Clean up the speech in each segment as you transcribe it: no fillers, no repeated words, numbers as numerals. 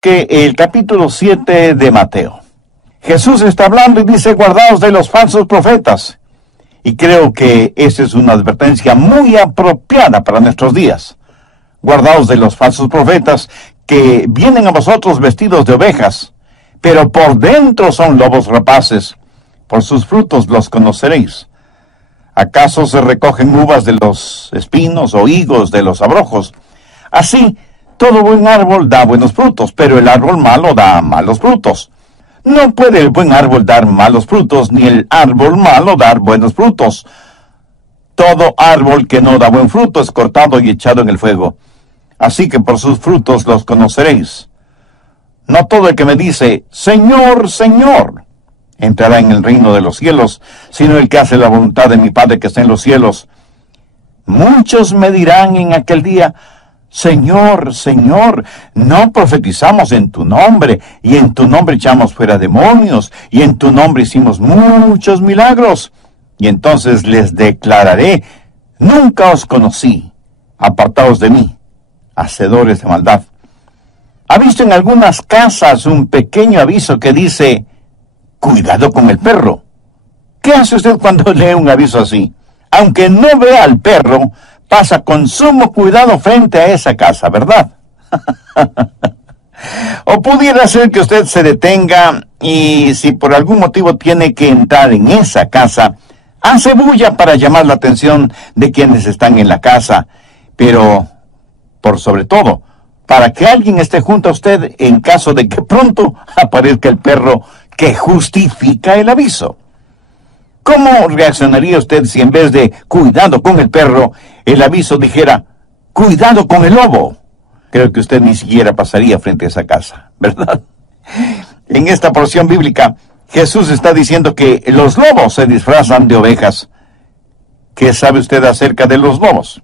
que el capítulo 7 de Mateo. Jesús está hablando y dice, guardaos de los falsos profetas. Y creo que esa es una advertencia muy apropiada para nuestros días. Guardaos de los falsos profetas que vienen a vosotros vestidos de ovejas, pero por dentro son lobos rapaces. Por sus frutos los conoceréis. ¿Acaso se recogen uvas de los espinos o higos de los abrojos? Así, todo buen árbol da buenos frutos, pero el árbol malo da malos frutos. No puede el buen árbol dar malos frutos, ni el árbol malo dar buenos frutos. Todo árbol que no da buen fruto es cortado y echado en el fuego. Así que por sus frutos los conoceréis. No todo el que me dice, Señor, Señor, entrará en el reino de los cielos, sino el que hace la voluntad de mi Padre que está en los cielos. Muchos me dirán en aquel día, Señor, Señor, no profetizamos en tu nombre, y en tu nombre echamos fuera demonios, y en tu nombre hicimos muchos milagros. Y entonces les declararé, nunca os conocí, apartaos de mí, hacedores de maldad. ¿Ha visto en algunas casas un pequeño aviso que dice, cuidado con el perro? ¿Qué hace usted cuando lee un aviso así? Aunque no vea al perro, pasa con sumo cuidado frente a esa casa, ¿verdad? O pudiera ser que usted se detenga y si por algún motivo tiene que entrar en esa casa, hace bulla para llamar la atención de quienes están en la casa, pero por sobre todo, para que alguien esté junto a usted en caso de que pronto aparezca el perro que justifica el aviso. ¿Cómo reaccionaría usted si en vez de cuidado con el perro, el aviso dijera cuidado con el lobo? Creo que usted ni siquiera pasaría frente a esa casa, ¿verdad? En esta porción bíblica, Jesús está diciendo que los lobos se disfrazan de ovejas. ¿Qué sabe usted acerca de los lobos?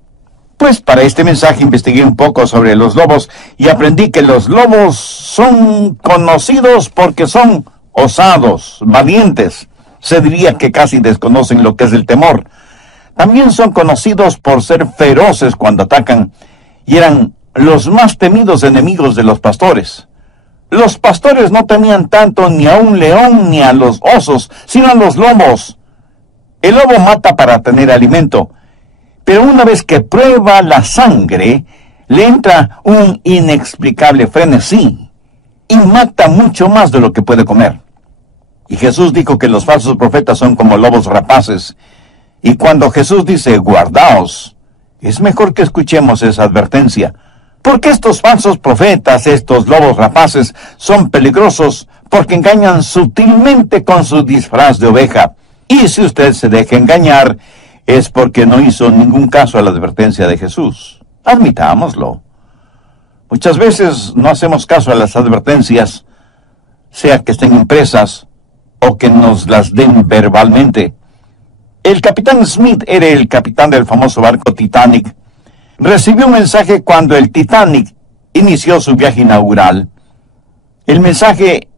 Pues para este mensaje investigué un poco sobre los lobos y aprendí que los lobos son conocidos porque son osados, valientes. Se diría que casi desconocen lo que es el temor. También son conocidos por ser feroces cuando atacan y eran los más temidos enemigos de los pastores. Los pastores no temían tanto ni a un león ni a los osos, sino a los lobos. El lobo mata para tener alimento, pero una vez que prueba la sangre, le entra un inexplicable frenesí y mata mucho más de lo que puede comer. Y Jesús dijo que los falsos profetas son como lobos rapaces. Y cuando Jesús dice, guardaos, es mejor que escuchemos esa advertencia. Porque estos falsos profetas, estos lobos rapaces, son peligrosos porque engañan sutilmente con su disfraz de oveja. Y si usted se deja engañar, es porque no hizo ningún caso a la advertencia de Jesús. Admitámoslo. Muchas veces no hacemos caso a las advertencias, sea que estén impresas o que nos las den verbalmente. El capitán Smith era el capitán del famoso barco Titanic. Recibió un mensaje cuando el Titanic inició su viaje inaugural. El mensaje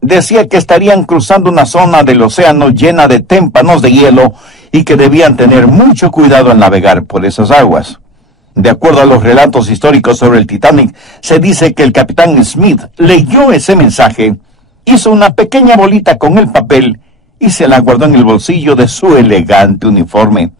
decía que estarían cruzando una zona del océano llena de témpanos de hielo y que debían tener mucho cuidado al navegar por esas aguas. De acuerdo a los relatos históricos sobre el Titanic, se dice que el capitán Smith leyó ese mensaje, hizo una pequeña bolita con el papel y se la guardó en el bolsillo de su elegante uniforme.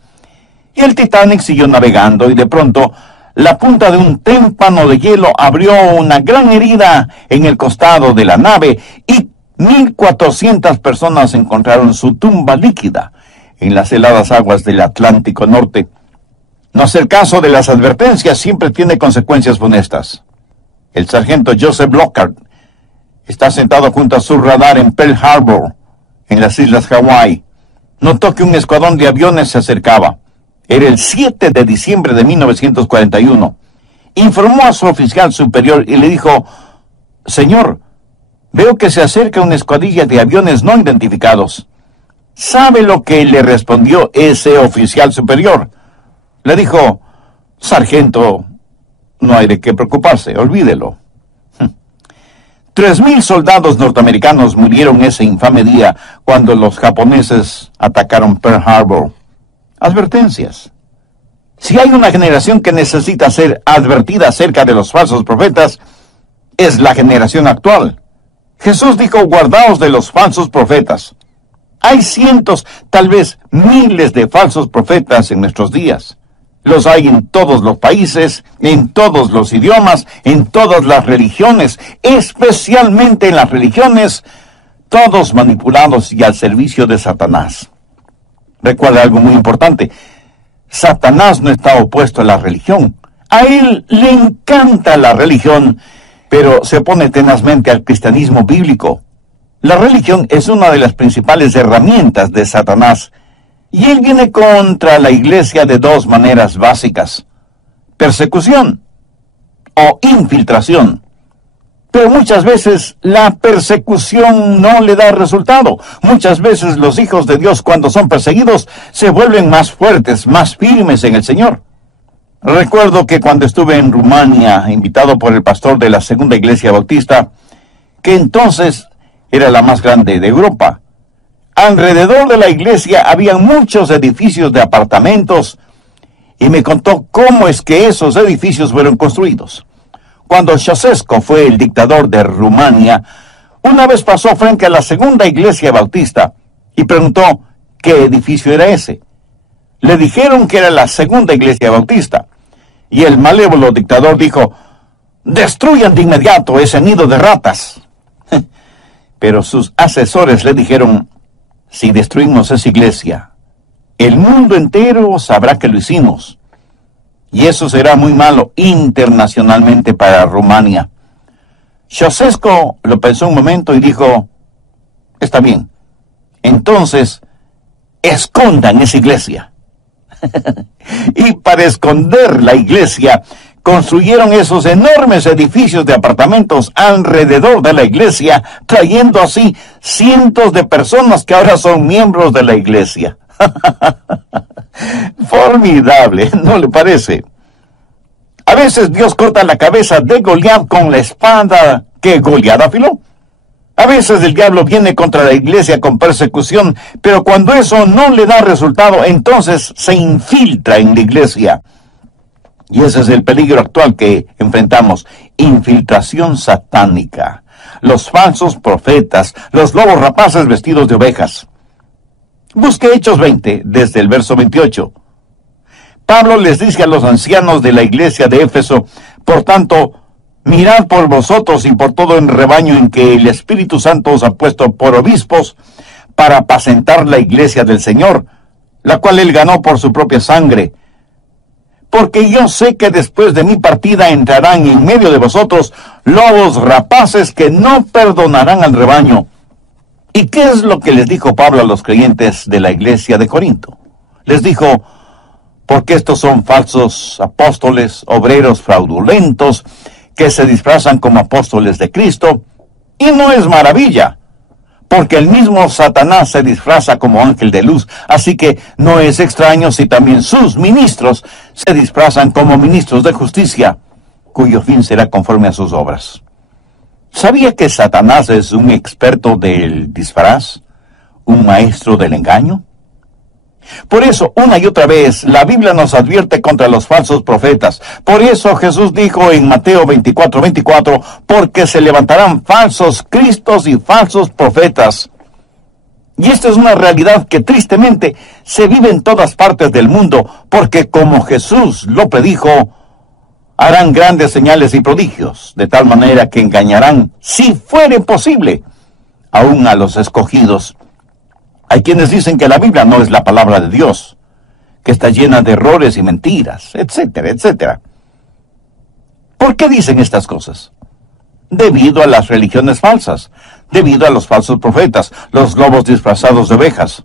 Y el Titanic siguió navegando y de pronto la punta de un témpano de hielo abrió una gran herida en el costado de la nave y 1,400 personas encontraron su tumba líquida en las heladas aguas del Atlántico Norte. No hacer caso de las advertencias siempre tiene consecuencias funestas. El sargento Joseph Lockhart está sentado junto a su radar en Pearl Harbor, en las islas Hawái. Notó que un escuadrón de aviones se acercaba. Era el 7 de diciembre de 1941. Informó a su oficial superior y le dijo, Señor, veo que se acerca una escuadrilla de aviones no identificados. ¿Sabe lo que le respondió ese oficial superior? Le dijo, Sargento, no hay de qué preocuparse, olvídelo. 3,000 soldados norteamericanos murieron ese infame día cuando los japoneses atacaron Pearl Harbor. Advertencias. Si hay una generación que necesita ser advertida acerca de los falsos profetas, es la generación actual. Jesús dijo, guardaos de los falsos profetas. Hay cientos, tal vez miles de falsos profetas en nuestros días. Los hay en todos los países, en todos los idiomas, en todas las religiones, especialmente en las religiones, todos manipulados y al servicio de Satanás. Recuerda algo muy importante. Satanás no está opuesto a la religión. A él le encanta la religión, pero se opone tenazmente al cristianismo bíblico. La religión es una de las principales herramientas de Satanás, y él viene contra la iglesia de dos maneras básicas: persecución o infiltración. Pero muchas veces la persecución no le da resultado. Muchas veces los hijos de Dios, cuando son perseguidos, se vuelven más fuertes, más firmes en el Señor. Recuerdo que cuando estuve en Rumania, invitado por el pastor de la Segunda Iglesia Bautista, que entonces era la más grande de Europa, alrededor de la iglesia había muchos edificios de apartamentos, y me contó cómo es que esos edificios fueron construidos. Cuando Ceausescu fue el dictador de Rumania, una vez pasó frente a la Segunda Iglesia Bautista y preguntó qué edificio era ese. Le dijeron que era la Segunda Iglesia Bautista, y el malévolo dictador dijo, destruyan de inmediato ese nido de ratas. Pero sus asesores le dijeron, si destruimos esa iglesia, el mundo entero sabrá que lo hicimos, y eso será muy malo internacionalmente para Rumania. Ceausescu lo pensó un momento y dijo, está bien, entonces escondan esa iglesia. Y para esconder la iglesia, construyeron esos enormes edificios de apartamentos alrededor de la iglesia, trayendo así cientos de personas que ahora son miembros de la iglesia. Formidable, ¿no le parece? A veces Dios corta la cabeza de Goliat con la espada que Goliat afiló. A veces el diablo viene contra la iglesia con persecución, pero cuando eso no le da resultado, entonces se infiltra en la iglesia. Y ese es el peligro actual que enfrentamos: infiltración satánica. Los falsos profetas, los lobos rapaces vestidos de ovejas. Busque Hechos 20, desde el verso 28. Pablo les dice a los ancianos de la iglesia de Éfeso, por tanto, mirad por vosotros y por todo el rebaño en que el Espíritu Santo os ha puesto por obispos, para apacentar la iglesia del Señor, la cual él ganó por su propia sangre. Porque yo sé que después de mi partida entrarán en medio de vosotros lobos rapaces que no perdonarán al rebaño. ¿Y qué es lo que les dijo Pablo a los creyentes de la iglesia de Corinto? Les dijo, porque estos son falsos apóstoles, obreros fraudulentos, que se disfrazan como apóstoles de Cristo, y no es maravilla, porque el mismo Satanás se disfraza como ángel de luz, así que no es extraño si también sus ministros se disfrazan como ministros de justicia, cuyo fin será conforme a sus obras. ¿Sabía que Satanás es un experto del disfraz, un maestro del engaño? Por eso, una y otra vez, la Biblia nos advierte contra los falsos profetas. Por eso Jesús dijo en Mateo 24:24, porque se levantarán falsos cristos y falsos profetas. Y esta es una realidad que tristemente se vive en todas partes del mundo, porque como Jesús lo predijo, harán grandes señales y prodigios, de tal manera que engañarán, si fuere posible, aún a los escogidos. Hay quienes dicen que la Biblia no es la palabra de Dios, que está llena de errores y mentiras, etcétera, etcétera. ¿Por qué dicen estas cosas? Debido a las religiones falsas, debido a los falsos profetas, los lobos disfrazados de ovejas.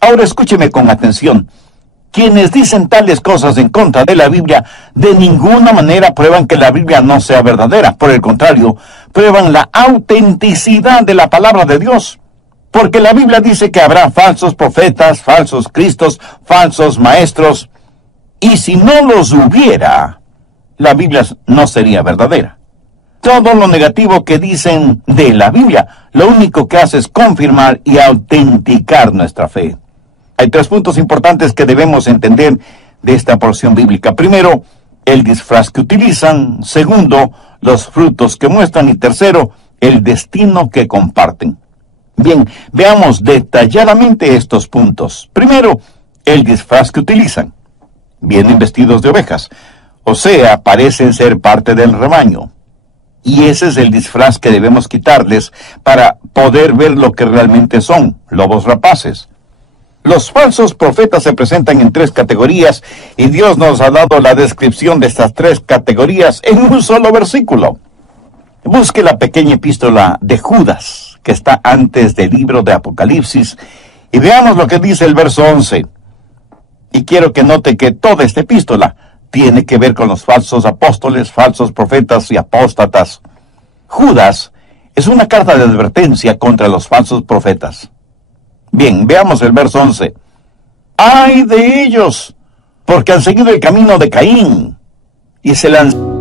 Ahora escúcheme con atención. Quienes dicen tales cosas en contra de la Biblia, de ninguna manera prueban que la Biblia no sea verdadera. Por el contrario, prueban la autenticidad de la palabra de Dios. Porque la Biblia dice que habrá falsos profetas, falsos cristos, falsos maestros, y si no los hubiera, la Biblia no sería verdadera. Todo lo negativo que dicen de la Biblia, lo único que hace es confirmar y autenticar nuestra fe. Hay 3 puntos importantes que debemos entender de esta porción bíblica. Primero, el disfraz que utilizan. Segundo, los frutos que muestran y tercero, el destino que comparten. Bien, veamos detalladamente estos puntos. Primero, el disfraz que utilizan. Vienen vestidos de ovejas, o sea, parecen ser parte del rebaño. Y ese es el disfraz que debemos quitarles para poder ver lo que realmente son, lobos rapaces. Los falsos profetas se presentan en 3 categorías y Dios nos ha dado la descripción de estas 3 categorías en un solo versículo. Busque la pequeña epístola de Judas, que está antes del libro de Apocalipsis, y veamos lo que dice el verso 11. Y quiero que note que toda esta epístola tiene que ver con los falsos apóstoles, falsos profetas y apóstatas. Judas es una carta de advertencia contra los falsos profetas. Bien, veamos el verso 11. ¡Ay de ellos! Porque han seguido el camino de Caín y se lanzaron.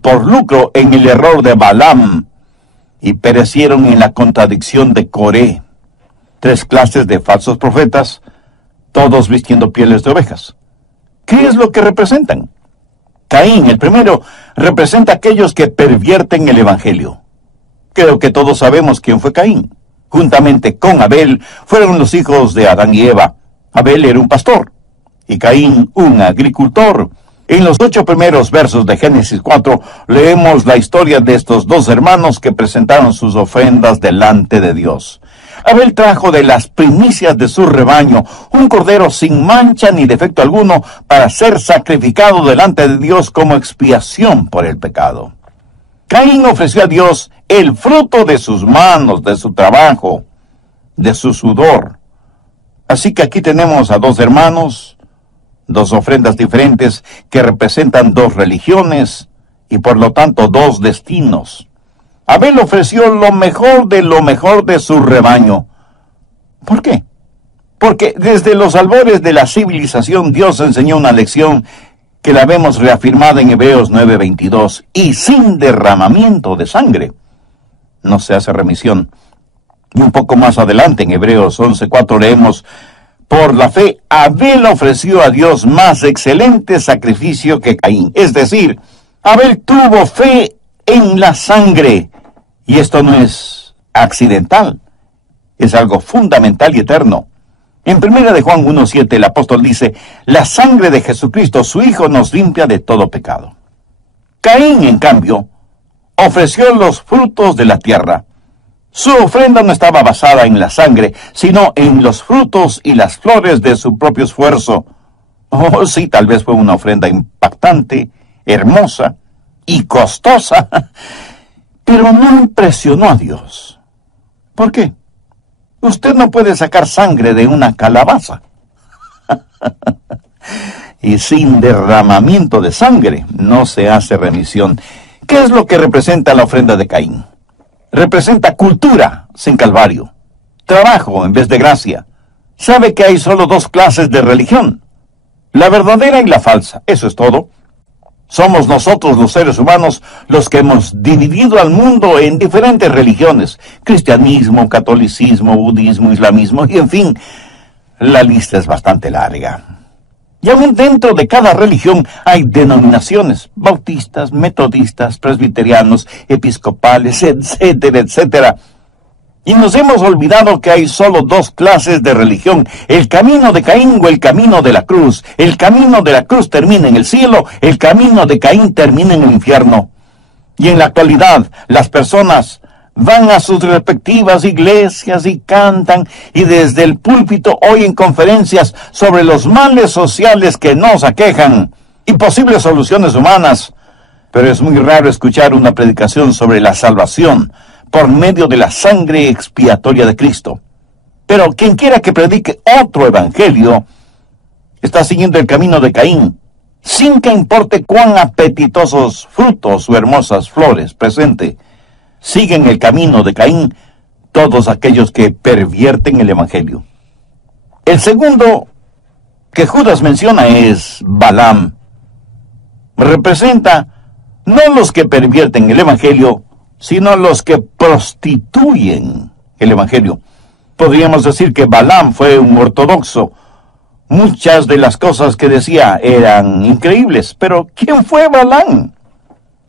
Por lucro en el error de Balaam y perecieron en la contradicción de Coré. 3 clases de falsos profetas, todos vistiendo pieles de ovejas. ¿Qué es lo que representan? Caín, el primero, representa a aquellos que pervierten el evangelio. Creo que todos sabemos quién fue Caín. Juntamente con Abel fueron los hijos de Adán y Eva. Abel era un pastor y Caín un agricultor. En los 8 primeros versos de Génesis 4 leemos la historia de estos 2 hermanos que presentaron sus ofrendas delante de Dios. Abel trajo de las primicias de su rebaño un cordero sin mancha ni defecto alguno para ser sacrificado delante de Dios como expiación por el pecado. Caín ofreció a Dios el fruto de sus manos, de su trabajo, de su sudor. Así que aquí tenemos a 2 hermanos, 2 ofrendas diferentes que representan 2 religiones y por lo tanto 2 destinos. Abel ofreció lo mejor de su rebaño. ¿Por qué? Porque desde los albores de la civilización Dios enseñó una lección que la vemos reafirmada en Hebreos 9:22, y sin derramamiento de sangre no se hace remisión. Y un poco más adelante en Hebreos 11:4 leemos: por la fe, Abel ofreció a Dios más excelente sacrificio que Caín. Es decir, Abel tuvo fe en la sangre. Y esto no es accidental. Es algo fundamental y eterno. En 1 de Juan 1:7 el apóstol dice: la sangre de Jesucristo, su Hijo, nos limpia de todo pecado. Caín, en cambio, ofreció los frutos de la tierra. Su ofrenda no estaba basada en la sangre, sino en los frutos y las flores de su propio esfuerzo. Oh, sí, tal vez fue una ofrenda impactante, hermosa y costosa, pero no impresionó a Dios. ¿Por qué? Usted no puede sacar sangre de una calabaza. Y sin derramamiento de sangre no se hace remisión. ¿Qué es lo que representa la ofrenda de Caín? Representa cultura sin calvario, trabajo en vez de gracia. Sabe que hay solo 2 clases de religión: la verdadera y la falsa. Eso es todo. Somos nosotros los seres humanos los que hemos dividido al mundo en diferentes religiones: cristianismo, catolicismo, budismo, islamismo y en fin, la lista es bastante larga. Y aún dentro de cada religión hay denominaciones: bautistas, metodistas, presbiterianos, episcopales, etcétera, etcétera. Y nos hemos olvidado que hay solo 2 clases de religión: el camino de Caín o el camino de la cruz. El camino de la cruz termina en el cielo, el camino de Caín termina en el infierno. Y en la actualidad, las personas van a sus respectivas iglesias y cantan, y desde el púlpito oyen conferencias sobre los males sociales que nos aquejan y posibles soluciones humanas. Pero es muy raro escuchar una predicación sobre la salvación por medio de la sangre expiatoria de Cristo. Pero quien quiera que predique otro evangelio está siguiendo el camino de Caín, sin que importe cuán apetitosos frutos o hermosas flores presente. Siguen el camino de Caín todos aquellos que pervierten el evangelio. El segundo que Judas menciona es Balaam. Representa no los que pervierten el evangelio, sino los que prostituyen el evangelio. Podríamos decir que Balaam fue un ortodoxo. Muchas de las cosas que decía eran increíbles, pero ¿quién fue Balaam?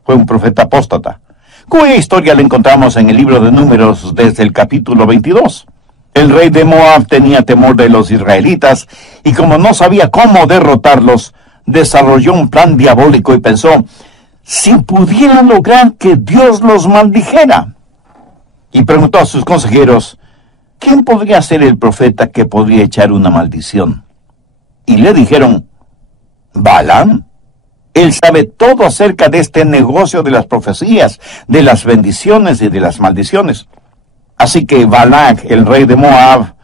Fue un profeta apóstata, cuya historia la encontramos en el libro de Números desde el capítulo 22. El rey de Moab tenía temor de los israelitas, y como no sabía cómo derrotarlos, desarrolló un plan diabólico y pensó, si pudiera lograr que Dios los maldijera. Y preguntó a sus consejeros, ¿quién podría ser el profeta que podría echar una maldición? Y le dijeron, Balaam. Él sabe todo acerca de este negocio de las profecías, de las bendiciones y de las maldiciones. Así que Balac, el rey de Moab,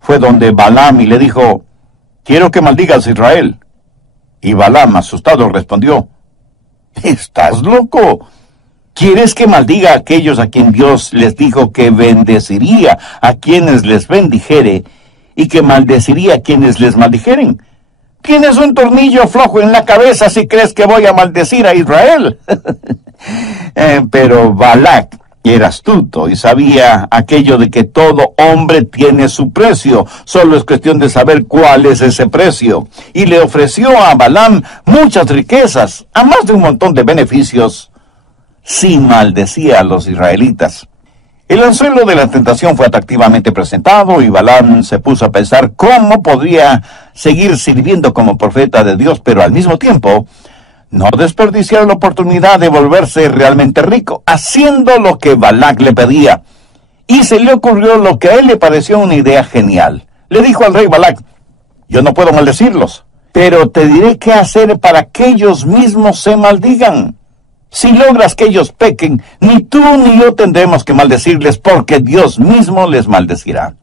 fue donde Balaam y le dijo, quiero que maldigas a Israel. Y Balaam, asustado, respondió, ¿estás loco? ¿Quieres que maldiga a aquellos a quien Dios les dijo que bendeciría a quienes les bendijere y que maldeciría a quienes les maldijeren? Tienes un tornillo flojo en la cabeza si crees que voy a maldecir a Israel. Pero Balac era astuto y sabía aquello de que todo hombre tiene su precio. Solo es cuestión de saber cuál es ese precio. Y le ofreció a Balaam muchas riquezas, a más de un montón de beneficios, si maldecía a los israelitas. El anzuelo de la tentación fue atractivamente presentado y Balaam se puso a pensar cómo podría seguir sirviendo como profeta de Dios, pero al mismo tiempo no desperdiciar la oportunidad de volverse realmente rico, haciendo lo que Balac le pedía. Y se le ocurrió lo que a él le pareció una idea genial. Le dijo al rey Balac, yo no puedo maldecirlos, pero te diré qué hacer para que ellos mismos se maldigan. Si logras que ellos pequen, ni tú ni yo tendremos que maldecirles, porque Dios mismo les maldecirá.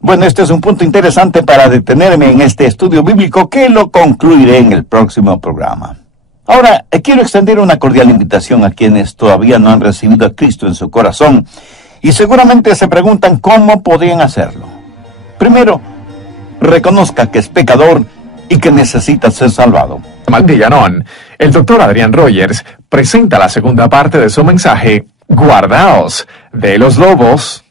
Bueno, este es un punto interesante para detenerme en este estudio bíblico, que lo concluiré en el próximo programa. Ahora, quiero extender una cordial invitación a quienes todavía no han recibido a Cristo en su corazón, y seguramente se preguntan cómo podrían hacerlo. Primero, reconozca que es pecador y que necesita ser salvado. Maldiganon, el doctor Adrian Rogers presenta la segunda parte de su mensaje, Guardaos de los lobos.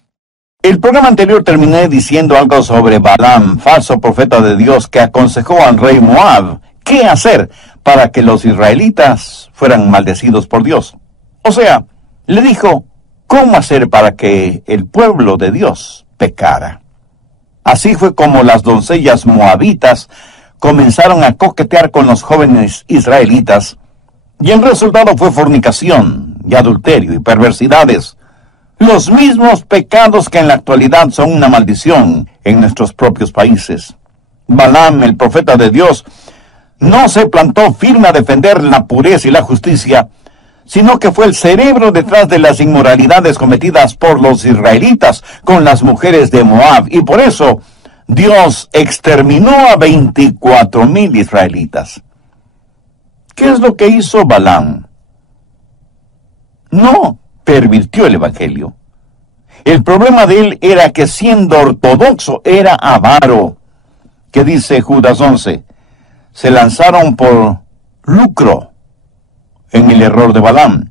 El programa anterior terminé diciendo algo sobre Balaam, falso profeta de Dios, que aconsejó al rey Moab qué hacer para que los israelitas fueran maldecidos por Dios. O sea, le dijo cómo hacer para que el pueblo de Dios pecara. Así fue como las doncellas moabitas comenzaron a coquetear con los jóvenes israelitas, y el resultado fue fornicación y adulterio y perversidades, los mismos pecados que en la actualidad son una maldición en nuestros propios países. Balaam, el profeta de Dios, no se plantó firme a defender la pureza y la justicia, sino que fue el cerebro detrás de las inmoralidades cometidas por los israelitas con las mujeres de Moab, y por eso Dios exterminó a 24,000 israelitas. ¿Qué es lo que hizo Balaam? No pervirtió el evangelio. El problema de él era que, siendo ortodoxo, era avaro. ¿Qué dice Judas 11? Se lanzaron por lucro en el error de Balaam.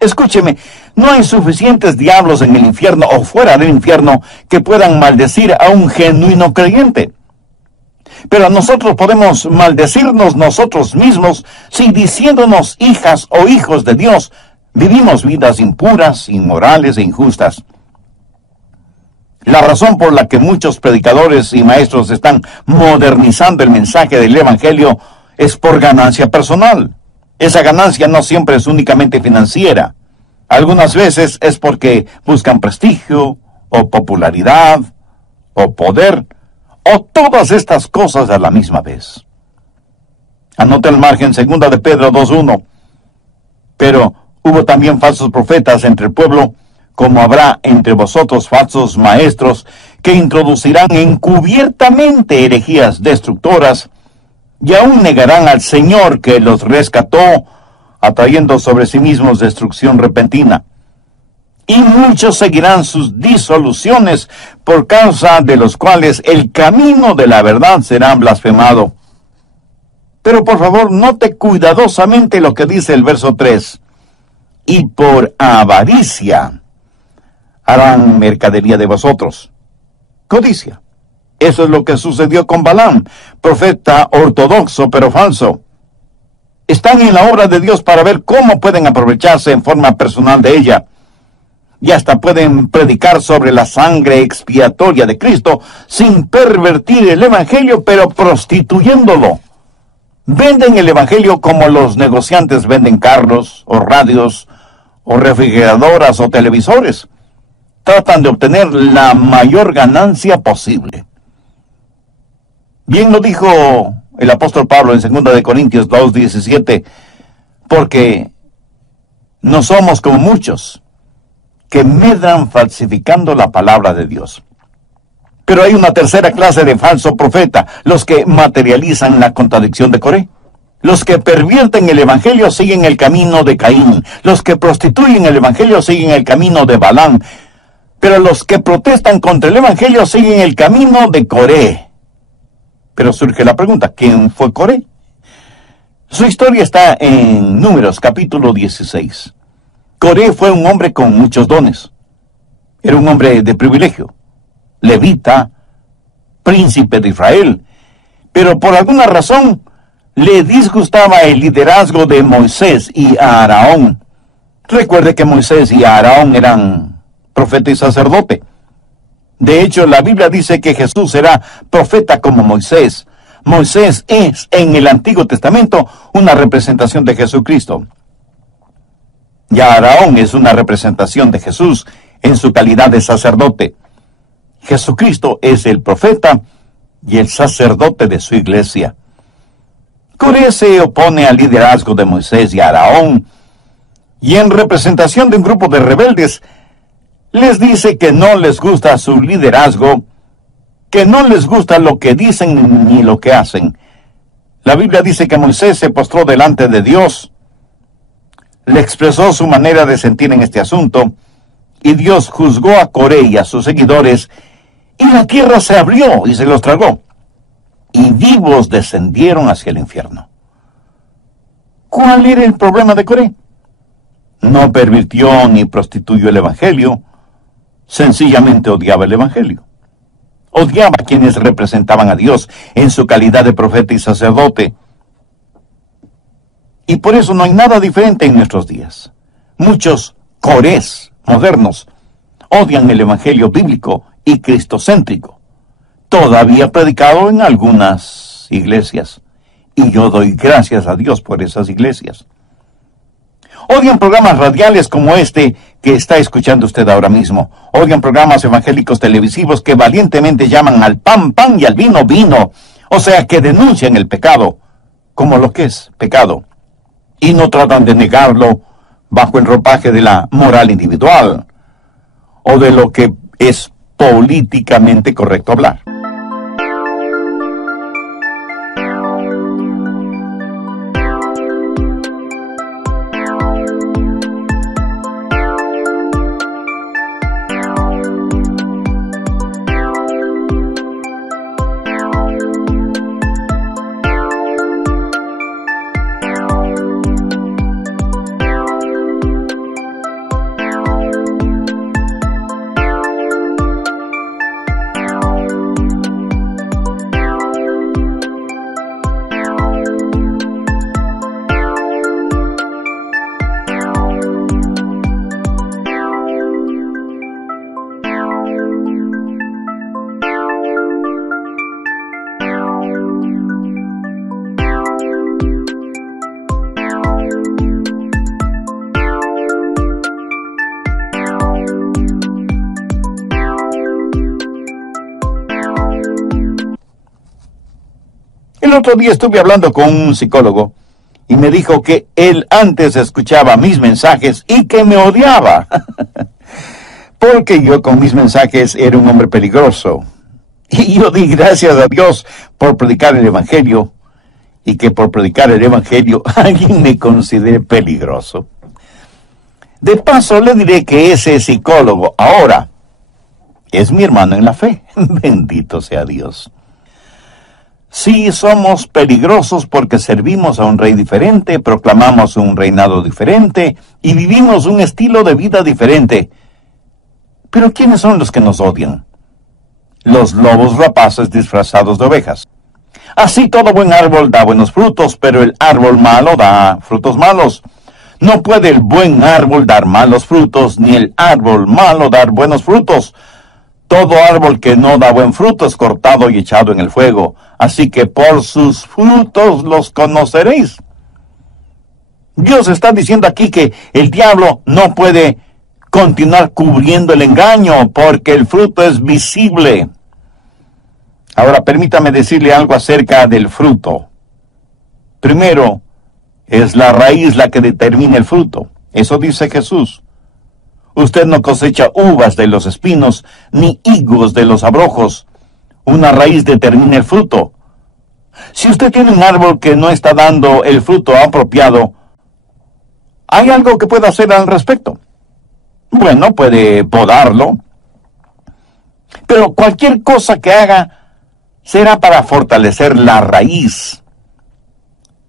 Escúcheme, no hay suficientes diablos en el infierno o fuera del infierno que puedan maldecir a un genuino creyente. Pero nosotros podemos maldecirnos nosotros mismos si, diciéndonos hijas o hijos de Dios, vivimos vidas impuras, inmorales e injustas. La razón por la que muchos predicadores y maestros están modernizando el mensaje del Evangelio es por ganancia personal. Esa ganancia no siempre es únicamente financiera. Algunas veces es porque buscan prestigio, o popularidad, o poder, o todas estas cosas a la misma vez. Anota el margen 2 de Pedro 2:1. Pero hubo también falsos profetas entre el pueblo, como habrá entre vosotros falsos maestros, que introducirán encubiertamente herejías destructoras, y aún negarán al Señor que los rescató, atrayendo sobre sí mismos destrucción repentina. Y muchos seguirán sus disoluciones, por causa de los cuales el camino de la verdad será blasfemado. Pero por favor, note cuidadosamente lo que dice el verso 3. Y por avaricia harán mercadería de vosotros. Codicia. Eso es lo que sucedió con Balaam, profeta ortodoxo pero falso. Están en la obra de Dios para ver cómo pueden aprovecharse en forma personal de ella. Y hasta pueden predicar sobre la sangre expiatoria de Cristo sin pervertir el Evangelio, pero prostituyéndolo. Venden el Evangelio como los negociantes venden carros, o radios, o refrigeradoras, o televisores. Tratan de obtener la mayor ganancia posible. Bien lo dijo el apóstol Pablo en 2 de Corintios 2:17, porque no somos como muchos que medran falsificando la palabra de Dios. Pero hay una tercera clase de falso profeta, los que materializan la contradicción de Coré. Los que pervierten el Evangelio siguen el camino de Caín. Los que prostituyen el Evangelio siguen el camino de Balaam. Pero los que protestan contra el Evangelio siguen el camino de Coré. Pero surge la pregunta, ¿quién fue Coré? Su historia está en Números, capítulo 16. Coré fue un hombre con muchos dones. Era un hombre de privilegio, levita, príncipe de Israel. Pero por alguna razón le disgustaba el liderazgo de Moisés y Aarón. Recuerde que Moisés y Aarón eran profeta y sacerdote. De hecho, la Biblia dice que Jesús será profeta como Moisés. Moisés es, en el Antiguo Testamento, una representación de Jesucristo. Y Aarón es una representación de Jesús en su calidad de sacerdote. Jesucristo es el profeta y el sacerdote de su iglesia. Coré se opone al liderazgo de Moisés y Aarón, y en representación de un grupo de rebeldes, les dice que no les gusta su liderazgo, que no les gusta lo que dicen ni lo que hacen. La Biblia dice que Moisés se postró delante de Dios, le expresó su manera de sentir en este asunto, y Dios juzgó a Coré y a sus seguidores, y la tierra se abrió y se los tragó, y vivos descendieron hacia el infierno. ¿Cuál era el problema de Coré? No pervirtió ni prostituyó el Evangelio, sencillamente odiaba el Evangelio. Odiaba a quienes representaban a Dios en su calidad de profeta y sacerdote. Y por eso no hay nada diferente en nuestros días. Muchos corés modernos odian el Evangelio bíblico y cristocéntrico, todavía predicado en algunas iglesias. Y yo doy gracias a Dios por esas iglesias. Odian programas radiales como este que está escuchando usted ahora mismo. Odian programas evangélicos televisivos que valientemente llaman al pan, pan y al vino, vino. O sea, que denuncian el pecado como lo que es pecado. Y no tratan de negarlo bajo el ropaje de la moral individual o de lo que es políticamente correcto hablar. otro día estuve hablando con un psicólogo y me dijo que él antes escuchaba mis mensajes y que me odiaba. Porque yo con mis mensajes era un hombre peligroso. Y yo di gracias a Dios por predicar el Evangelio, y que por predicar el Evangelio alguien me considere peligroso. De paso le diré que ese psicólogo ahora es mi hermano en la fe. Bendito sea Dios. Sí, somos peligrosos porque servimos a un rey diferente, proclamamos un reinado diferente y vivimos un estilo de vida diferente. Pero ¿quiénes son los que nos odian? Los lobos rapaces disfrazados de ovejas. Así todo buen árbol da buenos frutos, pero el árbol malo da frutos malos. No puede el buen árbol dar malos frutos, ni el árbol malo dar buenos frutos. Todo árbol que no da buen fruto es cortado y echado en el fuego. Así que por sus frutos los conoceréis. Dios está diciendo aquí que el diablo no puede continuar cubriendo el engaño, porque el fruto es visible. Ahora permítame decirle algo acerca del fruto. Primero, es la raíz la que determina el fruto. Eso dice Jesús. Usted no cosecha uvas de los espinos, ni higos de los abrojos. Una raíz determina el fruto. Si usted tiene un árbol que no está dando el fruto apropiado, ¿hay algo que pueda hacer al respecto? Bueno, puede podarlo, pero cualquier cosa que haga será para fortalecer la raíz.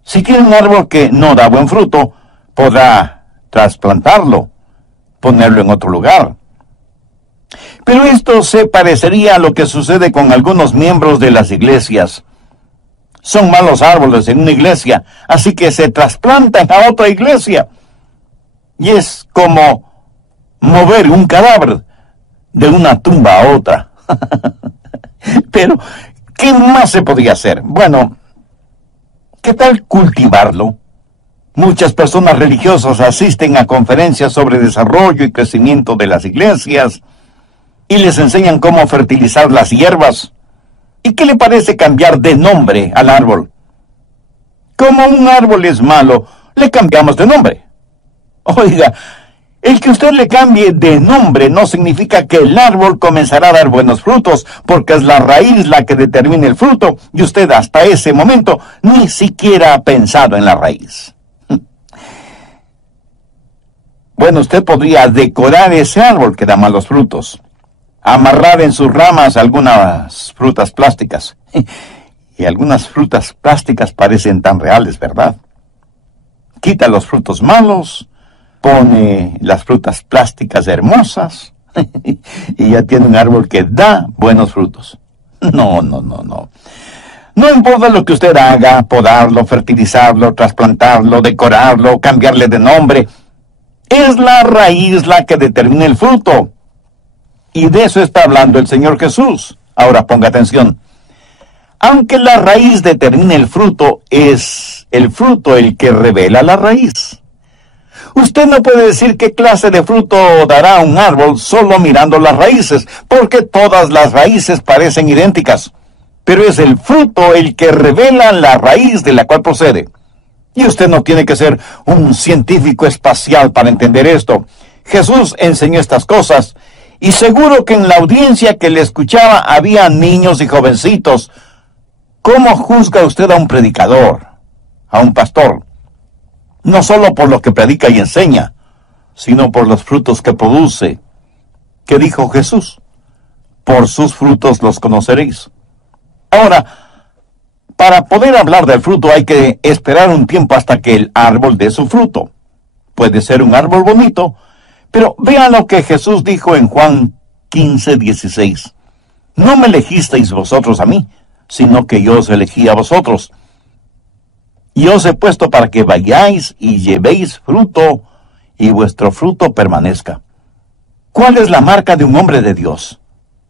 Si tiene un árbol que no da buen fruto, podrá trasplantarlo, ponerlo en otro lugar. Pero esto se parecería a lo que sucede con algunos miembros de las iglesias. Son malos árboles en una iglesia, así que se trasplantan a otra iglesia. Y es como mover un cadáver de una tumba a otra. Pero, ¿qué más se podría hacer? Bueno, ¿qué tal cultivarlo? Muchas personas religiosas asisten a conferencias sobre desarrollo y crecimiento de las iglesias y les enseñan cómo fertilizar las hierbas. ¿Y qué le parece cambiar de nombre al árbol? Como un árbol es malo, le cambiamos de nombre. Oiga, el que usted le cambie de nombre no significa que el árbol comenzará a dar buenos frutos, porque es la raíz la que determina el fruto, y usted hasta ese momento ni siquiera ha pensado en la raíz. Bueno, usted podría decorar ese árbol que da malos frutos, amarrar en sus ramas algunas frutas plásticas. Y algunas frutas plásticas parecen tan reales, ¿verdad? Quita los frutos malos, pone las frutas plásticas hermosas y ya tiene un árbol que da buenos frutos. No. No importa lo que usted haga, podarlo, fertilizarlo, trasplantarlo, decorarlo, cambiarle de nombre. Es la raíz la que determina el fruto. Y de eso está hablando el Señor Jesús. Ahora ponga atención. Aunque la raíz determine el fruto, es el fruto el que revela la raíz. Usted no puede decir qué clase de fruto dará un árbol solo mirando las raíces, porque todas las raíces parecen idénticas. Pero es el fruto el que revela la raíz de la cual procede. Y usted no tiene que ser un científico espacial para entender esto. Jesús enseñó estas cosas, y seguro que en la audiencia que le escuchaba había niños y jovencitos. ¿Cómo juzga usted a un predicador, a un pastor? No solo por lo que predica y enseña, sino por los frutos que produce. ¿Qué dijo Jesús? Por sus frutos los conoceréis. Ahora, para poder hablar del fruto hay que esperar un tiempo hasta que el árbol dé su fruto. Puede ser un árbol bonito, pero vean lo que Jesús dijo en Juan 15:16. No me elegisteis vosotros a mí, sino que yo os elegí a vosotros. Y os he puesto para que vayáis y llevéis fruto, y vuestro fruto permanezca. ¿Cuál es la marca de un hombre de Dios?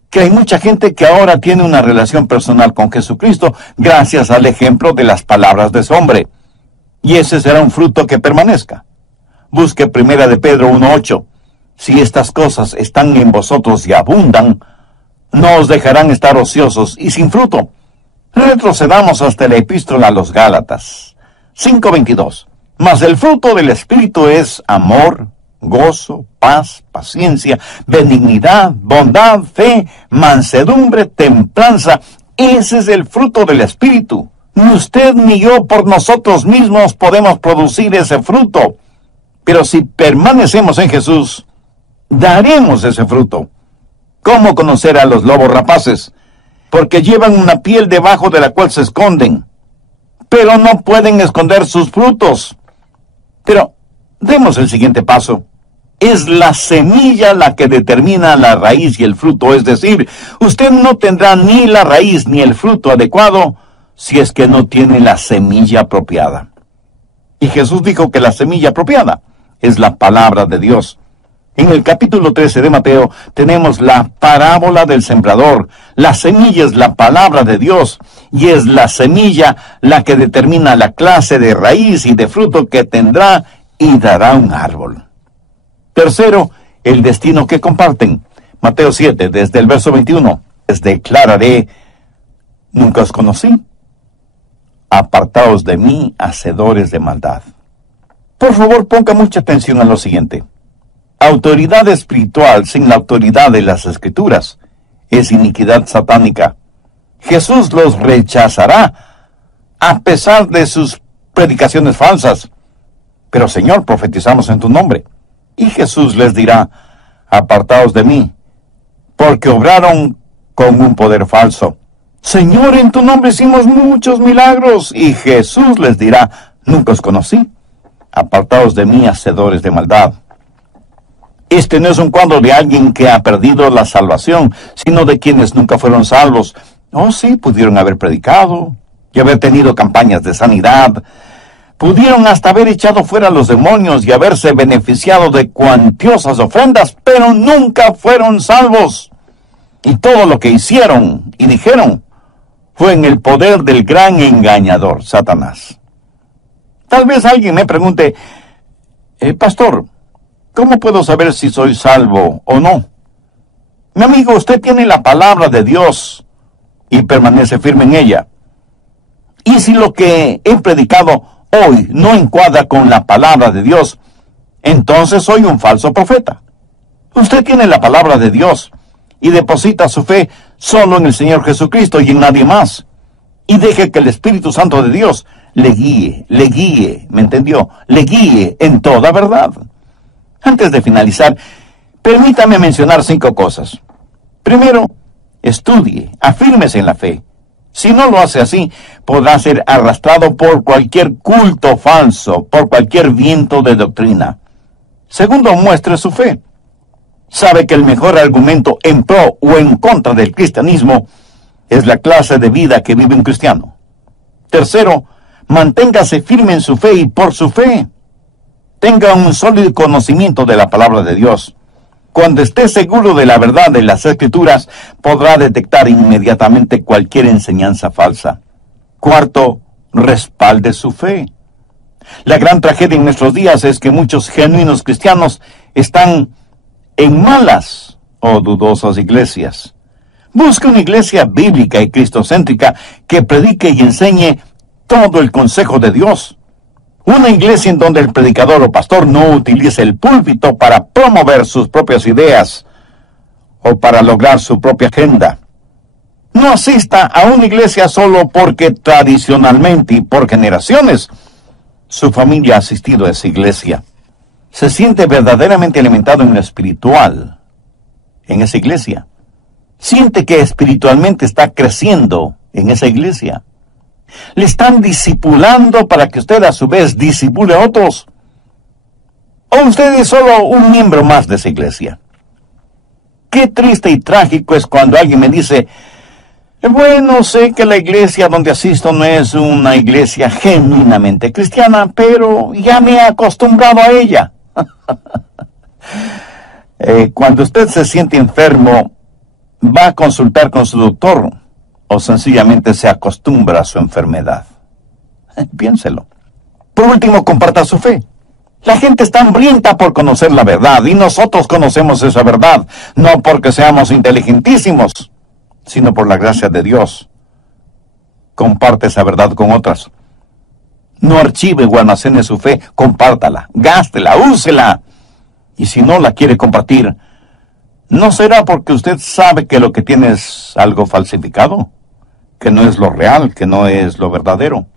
Que hay mucha gente que ahora tiene una relación personal con Jesucristo gracias al ejemplo de las palabras de ese hombre. Y ese será un fruto que permanezca. Busque 1 de Pedro 1:8. Si estas cosas están en vosotros y abundan, no os dejarán estar ociosos y sin fruto. Retrocedamos hasta la epístola a los Gálatas 5:22. Mas el fruto del Espíritu es amor, gozo, paz, paciencia, benignidad, bondad, fe, mansedumbre, templanza. Ese es el fruto del Espíritu. Ni usted ni yo por nosotros mismos podemos producir ese fruto. Pero si permanecemos en Jesús, daremos ese fruto. ¿Cómo conocer a los lobos rapaces? Porque llevan una piel debajo de la cual se esconden, pero no pueden esconder sus frutos. Pero demos el siguiente paso. Es la semilla la que determina la raíz y el fruto. Es decir, usted no tendrá ni la raíz ni el fruto adecuado si es que no tiene la semilla apropiada. Y Jesús dijo que la semilla apropiada es la palabra de Dios. En el capítulo 13 de Mateo tenemos la parábola del sembrador. La semilla es la palabra de Dios y es la semilla la que determina la clase de raíz y de fruto que tendrá y dará un árbol. Tercero, el destino que comparten. Mateo 7, desde el verso 21. Les declararé, nunca os conocí. Apartaos de mí, hacedores de maldad. Por favor, ponga mucha atención a lo siguiente. Autoridad espiritual sin la autoridad de las Escrituras es iniquidad satánica. Jesús los rechazará a pesar de sus predicaciones falsas. Pero Señor, profetizamos en tu nombre. Y Jesús les dirá, apartaos de mí, porque obraron con un poder falso. Señor, en tu nombre hicimos muchos milagros. Y Jesús les dirá, nunca os conocí. Apartaos de mí, hacedores de maldad. Este no es un cuadro de alguien que ha perdido la salvación, sino de quienes nunca fueron salvos. Oh, sí, pudieron haber predicado y haber tenido campañas de sanidad. Pudieron hasta haber echado fuera a los demonios y haberse beneficiado de cuantiosas ofrendas, pero nunca fueron salvos. Y todo lo que hicieron y dijeron fue en el poder del gran engañador, Satanás. Tal vez alguien me pregunte, pastor, ¿cómo puedo saber si soy salvo o no? Mi amigo, usted tiene la palabra de Dios y permanece firme en ella. Y si lo que he predicado hoy no encuadra con la palabra de Dios, entonces soy un falso profeta. Usted tiene la palabra de Dios y deposita su fe solo en el Señor Jesucristo y en nadie más. Y deje que el Espíritu Santo de Dios le guíe, ¿me entendió? Le guíe en toda verdad. Antes de finalizar, permítame mencionar 5 cosas. Primero, estudie, afírmese en la fe. Si no lo hace así, podrá ser arrastrado por cualquier culto falso, por cualquier viento de doctrina. Segundo, muestre su fe. Sabe que el mejor argumento en pro o en contra del cristianismo es la clase de vida que vive un cristiano. Tercero, manténgase firme en su fe y por su fe. Tenga un sólido conocimiento de la palabra de Dios. Cuando esté seguro de la verdad de las Escrituras, podrá detectar inmediatamente cualquier enseñanza falsa. Cuarto, respalde su fe. La gran tragedia en nuestros días es que muchos genuinos cristianos están en malas o dudosas iglesias. Busque una iglesia bíblica y cristocéntrica que predique y enseñe todo el consejo de Dios. Una iglesia en donde el predicador o pastor no utilice el púlpito para promover sus propias ideas o para lograr su propia agenda. No asista a una iglesia solo porque tradicionalmente y por generaciones su familia ha asistido a esa iglesia. Se siente verdaderamente alimentado en lo espiritual en esa iglesia. Siente que espiritualmente está creciendo en esa iglesia. Le están discipulando para que usted a su vez discipule a otros. ¿O usted es solo un miembro más de esa iglesia? Qué triste y trágico es cuando alguien me dice, bueno, sé que la iglesia donde asisto no es una iglesia genuinamente cristiana, pero ya me he acostumbrado a ella. Cuando usted se siente enfermo, ¿va a consultar con su doctor o sencillamente se acostumbra a su enfermedad? Piénselo. Por último, comparta su fe. La gente está hambrienta por conocer la verdad y nosotros conocemos esa verdad, no porque seamos inteligentísimos, sino por la gracia de Dios. comparte esa verdad con otras. No archive o almacene su fe, compártala, gástela, úsela. Y si no la quiere compartir, ¿no será porque usted sabe que lo que tiene es algo falsificado? Que no es lo real, que no es lo verdadero.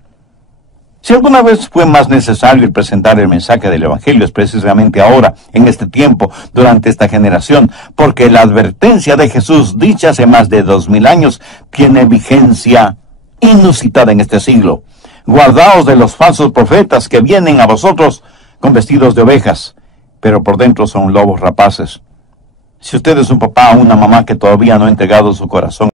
Si alguna vez fue más necesario el presentar el mensaje del Evangelio, es precisamente ahora, en este tiempo, durante esta generación, porque la advertencia de Jesús, dicha hace más de 2000 años, tiene vigencia inusitada en este siglo. Guardaos de los falsos profetas que vienen a vosotros con vestidos de ovejas, pero por dentro son lobos rapaces. Si usted es un papá o una mamá que todavía no ha entregado su corazón